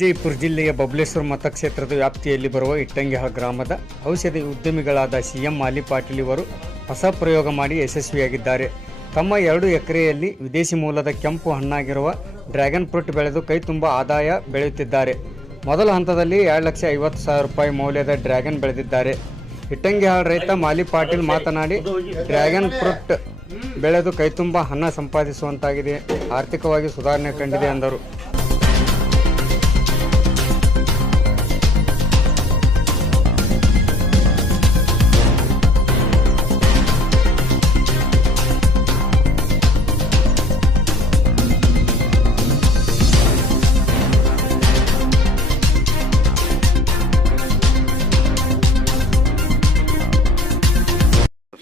ವಿಜಯಪುರ ಜಿಲ್ಲೆಯ ಬಬಲೇಶ್ವರ ಮತಕ್ಷೇತ್ರದ ವ್ಯಾಪ್ತಿಯಲ್ಲಿ ಬರುವ ಇಟ್ಟಂಗಿಹ ಗ್ರಾಮದ ಔಷಧಿ ಉದ್ಯಮಿಗಳಾದ ಸಿಎಂ ಅಲಿ ಪಾಟೀಲ್ ಇವರು ಹೊಸ ಪ್ರಯೋಗ ಮಾಡಿ ಯಶಸ್ವಿಯಾಗಿದ್ದಾರೆ. ತಮ್ಮ ಎರಡು ಎಕರೆಯಲ್ಲಿ ವಿದೇಶಿ ಮೂಲದ ಕೆಂಪು ಹಣ್ಣಾಗಿರುವ ಡ್ರ್ಯಾಗನ್ ಫ್ರೂಟ್ ಬೆಳೆದು ಕೈ ತುಂಬ ಆದಾಯ ಬೆಳೆಯುತ್ತಿದ್ದಾರೆ. ಮೊದಲ ಹಂತದಲ್ಲಿ ಎರಡು ಲಕ್ಷ ಐವತ್ತು ಸಾವಿರ ರೂಪಾಯಿ ಮೌಲ್ಯದ ಡ್ರ್ಯಾಗನ್ ಬೆಳೆದಿದ್ದಾರೆ. ಇಟ್ಟಂಗಿಹ ರೈತ ಮಾಲಿ ಪಾಟೀಲ್ ಮಾತನಾಡಿ, ಡ್ರ್ಯಾಗನ್ ಫ್ರೂಟ್ ಬೆಳೆದು ಕೈತುಂಬ ಹಣ ಸಂಪಾದಿಸುವಂತಾಗಿದೆ. ಆರ್ಥಿಕವಾಗಿ ಸುಧಾರಣೆ ಕಂಡಿದೆ ಎಂದರು.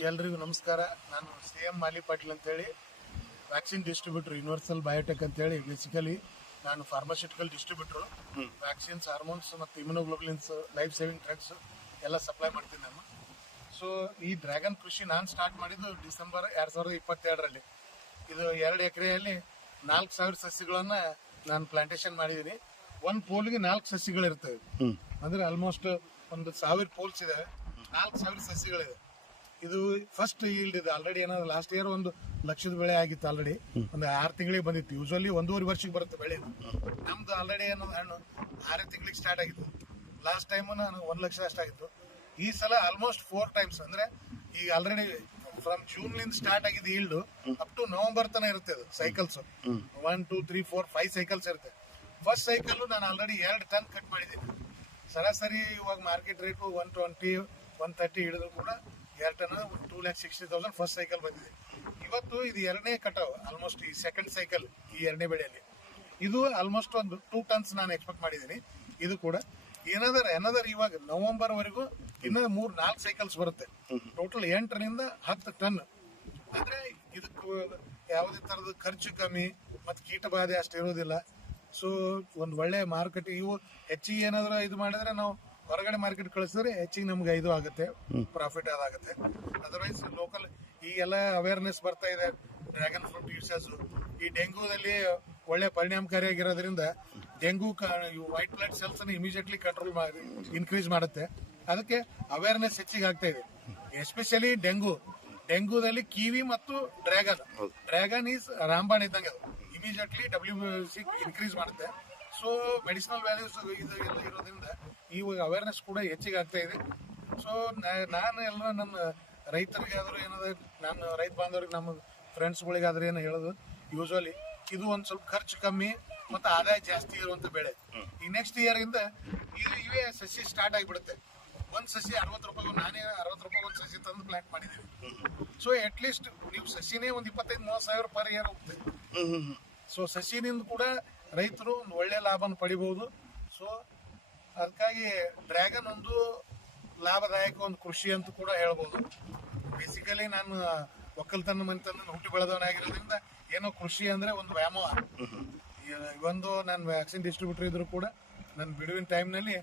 ಎಲ್ರಿಗೂ ನಮಸ್ಕಾರ. ನಾನು ಸಿ ಎಂ ಮಾಲಿ ಪಾಟೀಲ್ ಅಂತೇಳಿ ವ್ಯಾಕ್ಸಿನ್ ಡಿಸ್ಟ್ರಿಬ್ಯೂಟರ್ ಯೂನಿವರ್ಸಲ್ ಬಯೋಟೆಕ್ ಅಂತೇಳಿ ಬೇಸಿಕಲಿ ನಾನು ಫಾರ್ಮಾಸ್ಯೂಟಿಕಲ್ ಡಿಸ್ಟ್ರಿಬ್ಯೂಟರ್ ವ್ಯಾಕ್ಸಿನ್ಸ್ ಹಾರ್ಮೋನ್ಸ್ ಮತ್ತು ಇಮ್ಯುನೋಗ್ಲೋಬ್ಲಿನ್ಸ್ ಲೈಫ್ ಸೇವಿಂಗ್ ಡ್ರಗ್ಸ್ ಎಲ್ಲ ಸಪ್ಲೈ ಮಾಡ್ತೀನಿ ನಾನು. ಸೊ ಈ ಡ್ರ್ಯಾಗನ್ ಕೃಷಿ ನಾನು ಸ್ಟಾರ್ಟ್ ಮಾಡಿದ್ದು ಡಿಸೆಂಬರ್ ಎರಡು ಸಾವಿರದ ಇಪ್ಪತ್ತೆರಡರಲ್ಲಿ. ಇದು ಎರಡು ಎಕರೆಯಲ್ಲಿ ನಾಲ್ಕು ಸಾವಿರ ಸಸಿಗಳನ್ನು ನಾನು ಪ್ಲಾಂಟೇಶನ್ ಮಾಡಿದ್ದೀನಿ. ಒಂದು ಪೋಲ್ಗೆ ನಾಲ್ಕು ಸಸಿಗಳಿರ್ತವೆ. ಅಂದ್ರೆ ಆಲ್ಮೋಸ್ಟ್ ಒಂದು ಸಾವಿರ ಪೋಲ್ಸ್ ಇದೆ. ನಾಲ್ಕು ಸಾವಿರ ಸಸಿಗಳಿದೆ. ಇದು ಫಸ್ಟ್ ಈಲ್ಡ್ ಇದೆ ಆಲ್ರೆಡಿ ಏನಾದ್ರು ಲಾಸ್ಟ್ ಇಯರ್ ಒಂದು ಲಕ್ಷದ ಬೆಳೆ ಆಗಿತ್ತು ಆಲ್ರೆಡಿ ಒಂದು ಆರು ತಿಂಗಳಿಗೆ ಬಂದಿತ್ತು. ಯೂಶಲಿ ಒಂದೂವರೆ ವರ್ಷಕ್ಕೆ ಬರುತ್ತೆ ಬೆಳೆ ಬಟ್ ನಮ್ದು ಆಲ್ರೆಡಿ ಏನೋ ಹಣ್ಣು ಆರು ತಿಂಗಳಿಗೆ ಸ್ಟಾರ್ಟ್ ಆಗಿತ್ತು. ಲಾಸ್ಟ್ ಟೈಮು ನಾನು ಒಂದು ಲಕ್ಷ ಅಷ್ಟಾಗಿತ್ತು ಈ ಸಲ ಆಲ್ಮೋಸ್ಟ್ ಫೋರ್ ಟೈಮ್ಸ್ ಅಂದ್ರೆ ಈಗ ಆಲ್ರೆಡಿ ಫ್ರಮ್ ಜೂನ್ ಲಿಂದ ಸ್ಟಾರ್ಟ್ ಆಗಿದ್ದು ಈಲ್ಡ್ ಅಪ್ ಟು ನವೆಂಬರ್ ತನ ಇರುತ್ತೆ ಅದು cycles one two three four five cycles ಇರುತ್ತೆ. ಫಸ್ಟ್ ಸೈಕಲ್ ನಾನು ಆಲ್ರೆಡಿ ಎರಡು ಟನ್ ಕಟ್ ಮಾಡಿದ್ದೀನಿ. ಸರಾಸರಿ ಇವಾಗ market rate one twenty one thirty ಹಿಡಿದ್ರು ಕೂಡ ಎರಡು ton two lakh sixty thousand first cycle ಬಂದಿದೆ. ಇವತ್ತು ಇದು ಎರಡನೇ ಕಟಾವ್ ಆಲ್ಮೋಸ್ಟ್ ಈ ಸೆಕೆಂಡ್ ಸೈಕಲ್ ಈ ಎರಡನೇ ಬೆಳೆಯಲ್ಲಿ. ಇದು ಆಲ್ಮೋಸ್ಟ್ ಒಂದು ಟೂ ಟನ್ಸ್ ನಾನು ಎಕ್ಸ್ಪೆಕ್ಟ್ ಮಾಡಿದ್ದೀನಿ. ಇದು ಕೂಡ ಏನಾದರ, ಏನದರ ಇವಾಗ ನವೆಂಬರ್ ವರೆಗೂ ಇನ್ನ ಮೂರ್, ನಾಲ್ಕು ಸೈಕಲ್ಸ್ ಬರುತ್ತೆ. ಟೋಟಲ್ ಎಂಟರಿಂದ ಹತ್ತು ಟನ್ ಅಂದ್ರೆ ಇದಕ್ಕೆ ಯಾವುದೇ ತರದ ಖರ್ಚು ಕಮ್ಮಿ, ಮತ್ತೆ ಕೀಟ ಬಾಧೆ ಅಷ್ಟು ಇರೋದಿಲ್ಲ. ಸೊ ಒಂದು ಒಳ್ಳೆ ಮಾರುಕಟ್ಟೆ, ಇವು ಹೆಚ್ಚಿಗೆ ಏನಾದ್ರೂ ಇದು ಮಾಡಿದ್ರೆ ನಾವು ಹೊರಗಡೆ ಮಾರ್ಕೆಟ್ ಕಳಿಸಿದ್ರೆ ಹೆಚ್ಚಿಗೆ ನಮ್ಗೆ ಇದು ಆಗುತ್ತೆ ಪ್ರಾಫಿಟ್ ಅದಾಗುತ್ತೆ. ಅದರ್ವೈಸ್ ಲೋಕಲ್ ಈಗೆಲ್ಲ ಅವೇರ್ನೆಸ್ ಬರ್ತಾ ಇದೆ. ಡ್ರ್ಯಾಗನ್ ಫ್ರೂಟ್ ಯೂಸಸ್ ಈ ಡೆಂಗೂದಲ್ಲಿ ಒಳ್ಳೆ ಪರಿಣಾಮಕಾರಿಯಾಗಿರೋದ್ರಿಂದ ಡೆಂಗೂ ವೈಟ್ ಬ್ಲಡ್ ಸೆಲ್ಸ್ ಅನ್ನು ಇಮಿಡಿಯೇಟ್ಲಿ ಕಂಟ್ರೋಲ್ ಮಾಡಿ ಇನ್ಕ್ರೀಸ್ ಮಾಡುತ್ತೆ. ಅದಕ್ಕೆ ಅವೇರ್ನೆಸ್ ಹೆಚ್ಚಿಗೆ ಆಗ್ತಾ ಇದೆ. ಎಸ್ಪೆಷಲಿ ಡೆಂಗು ಡೆಂಗೂದಲ್ಲಿ ಕಿವಿ ಮತ್ತು ಡ್ರ್ಯಾಗನ್ ಡ್ರ್ಯಾಗನ್ ಈಸ್ ರಾಂಬಾನ್ ಇದ್ದಂಗೆ. ಅದು ಇಮಿಡಿಯೇಟ್ಲಿ ಡಬ್ಲ್ಯೂ ಸಿ ಇನ್ಕ್ರೀಸ್ ಮಾಡುತ್ತೆ. ಸೊ ಮೆಡಿಸಿನಲ್ ವ್ಯಾಲ್ಯೂಸ್ ಇದು ಎಲ್ಲ ಇರೋದ್ರಿಂದ ಇವಾಗ ಅವೇರ್ನೆಸ್ ಕೂಡ ಹೆಚ್ಚಿಗೆ ಆಗ್ತಾ ಇದೆ. ಸೊ ನಾನು ಎಲ್ಲ ನನ್ನ ರೈತರಿಗಾದ್ರೂ ಏನಾದ್ರು ನಾನು ರೈತ ಬಾಂಧವರಿಗೆ ನಮ್ಮ ಫ್ರೆಂಡ್ಸ್ಗಳಿಗಾದ್ರೆ ಏನು ಹೇಳೋದು ಯೂಶುವಲಿ ಇದು ಒಂದು ಸ್ವಲ್ಪ ಖರ್ಚು ಕಮ್ಮಿ ಮತ್ತು ಆದಾಯ ಜಾಸ್ತಿ ಇರುವಂಥ ಬೆಳೆ. ಈ ನೆಕ್ಸ್ಟ್ ಇಯರಿಂದ ಇಂದ ಇವೇ ಸಸಿ ಸ್ಟಾರ್ಟ್ ಆಗಿಬಿಡುತ್ತೆ. ಒಂದು ಸಸಿ ಅರವತ್ತು ರೂಪಾಯಿ ನಾನೇ ಅರವತ್ತು ರೂಪಾಯಿ ಒಂದು ಸಸಿ ತಂದು ಪ್ಲಾಂಟ್ ಮಾಡಿದ್ದೀವಿ ಸೊ ಅಟ್ ಲೀಸ್ಟ್ ನೀವು ಸಸಿನೇ ಒಂದು ಇಪ್ಪತ್ತೈದು ಮೂವತ್ತು ಸಾವಿರ ಪರ್ ಇಯರ್ ಹೋಗುತ್ತೆ. ಸೊ ಸಸಿನಿಂದ ಕೂಡ ರೈತರು ಒಂದು ಒಳ್ಳೆ ಲಾಭನ ಪಡಿಬಹುದು. ಸೊ ಅದಕ್ಕಾಗಿ ಡ್ರ್ಯಾಗನ್ ಒಂದು ಲಾಭದಾಯಕ ಒಂದು ಕೃಷಿ ಅಂತ ಕೂಡ ಹೇಳ್ಬೋದು. ಬೇಸಿಕಲಿ ನಾನು ಒಕ್ಕಲ್ತನ ಮನೆತನ ಹುಟ್ಟಿ ಬೆಳೆದವನಾಗಿರೋದ್ರಿಂದ ಏನೋ ಕೃಷಿ ಅಂದ್ರೆ ಒಂದು ವ್ಯಾಮೋಹ. ಒಂದು ನಾನು ವ್ಯಾಕ್ಸಿನ್ ಡಿಸ್ಟ್ರಿಬ್ಯೂಟರ್ ಇದ್ರು ಕೂಡ ನನ್ನ ಬಿಡುವಿನ ಟೈಮ್ನಲ್ಲಿ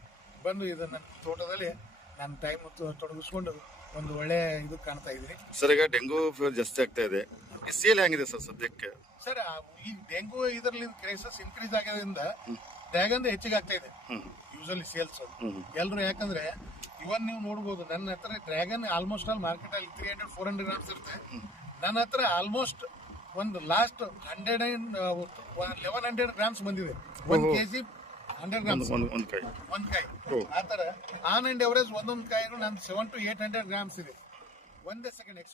ಬಂದು ಇದು ನನ್ನ ತೋಟದಲ್ಲಿ ನನ್ನ ಟೈಮ್ ತೊಡಗಿಸ್ಕೊಂಡು ಒಂದು ಒಳ್ಳೆ ಇದು ಕಾಣ್ತಾ ಇದ್ದೀನಿ. ಸರ್ ಈಗ ಡೆಂಗು ಫೀವರ್ ಜಾಸ್ತಿ ಆಗ್ತಾ ಇದೆ. ಸೇಲ್ ಹೆಂಗಿದೆ ಸರ್ ಸದ್ಯಕ್ಕೆ? ಸರ್ ಈ ಡೆಂಗು ಇದರಲ್ಲಿ ಕ್ರೈಸಸ್ ಇನ್ಕ್ರೀಸ್ ಆಗೋದ್ರಿಂದ ಡ್ರ್ಯಾಗನ್ ಹೆಚ್ಚಿಗೆ ಆಗ್ತಾ ಇದೆ. ಯೂಸಲಿ ಸೇಲ್ಸ್ ಎಲ್ರು ಯಾಕಂದ್ರೆ ಇವನ್ ನೀವು ನೋಡ್ಬೋದು ನನ್ನ ಹತ್ರ ಡ್ರ್ಯಾಗನ್ ಆಲ್ಮೋಸ್ಟ್ ಆಲ್ ಮಾರ್ಕೆಟ್ ಅಲ್ಲಿ three hundred four hundred grams ಇರುತ್ತೆ. ನನ್ನ ಹತ್ರ ಆಲ್ಮೋಸ್ಟ್ ಒಂದು last hundred and eleven hundred grams ಬಂದಿದೆ. ಒಂದ್ ಕೆಜಿ ಹಂಡ್ರೆಡ್ ಗ್ರಾಮ್ಸ್ ಒಂದ್ ಒಂದು ಕೈ ಒಂದ್ ಕಾಯಿ. ಆತರ ಆನ್ ಅಂಡ್ ಎವರೇಜ್ ಒಂದೊಂದ್ ಕಾಯಿಗೂ ನನ್ನ seven to eight hundred grams ಇದೆ. ಒಂದೇ ಸೆಕೆಂಡ್ ಎಕ್ಸ್